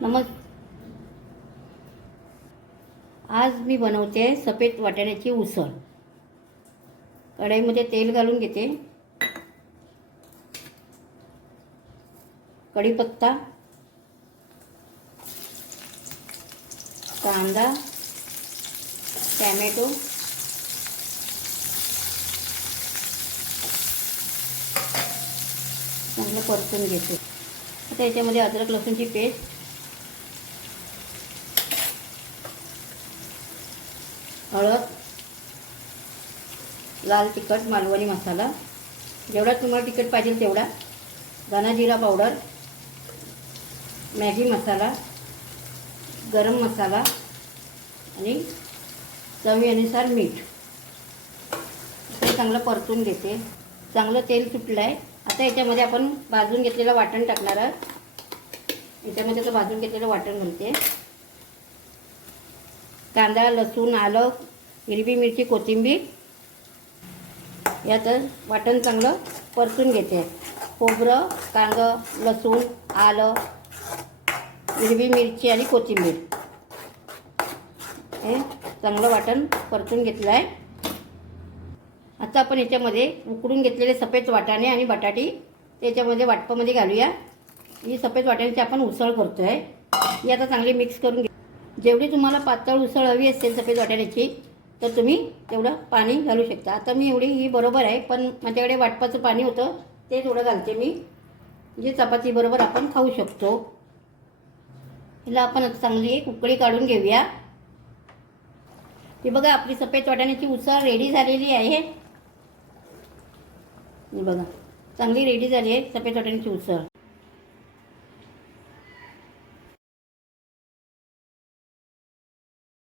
नमस् आज मी बनवते सफेद वाटाण्याची उसळ। कढईमध्ये तेल घालून घेते, कढीपत्ता, कांदा, टॅमॅटो, चांगलं परतून घेते। आता याच्यामध्ये अद्रक लसूणची पेस्ट, हळद, लाल तिखट, मालवणी मसाला, जेवढा तुम्हाला तिखट पाहिजे तेवढा, धना जिरा पावडर, मॅगी मसाला, गरम मसाला आणि चवीनुसार मीठ। ते चांगलं परतून घेते। चांगलं तेल सुटलं आहे। आता याच्यामध्ये आपण भाजून घेतलेलं वाटण टाकणार आहोत। याच्यामध्ये तर भाजून घेतलेलं वाटण घालते। कांदा, लसूण, आलं, हिरवी मिरची, कोथिंबीर यात वाटण चांगलं परतून घेते। खोबरं, कांदा, लसूण, आलं, हिरवी मिरची आणि कोथिंबीर हे चांगलं वाटण परतून घेतलं आहे। आता आपण याच्यामध्ये उकडून घेतलेले सफेद वाटाणे आणि बटाटी त्याच्यामध्ये वाटपामध्ये घालूया। ही सफेद वाटाण्याची आपण उसळ करतो आहे। ही आता चांगली मिक्स करून जेवढी तुम्हाला पातळ उसळ हवी असेल सफेद वाटाण्याची तर तुम्ही तेवढं पाणी घालू शकता। आता मी एवढी ही बरोबर आहे, पण माझ्याकडे वाटपाचं पाणी होतं ते थोडं घालते मी, म्हणजे चपाती बरोबर आपण खाऊ शकतो। हिला आपण आता चांगली एक उकळी काढून घेऊया। ही बघा आपली सफेद वाटाण्याची उसळ रेडी झालेली आहे। ही बघा चांगली रेडी झाली आहे सफेद वाटाण्याची उसळ।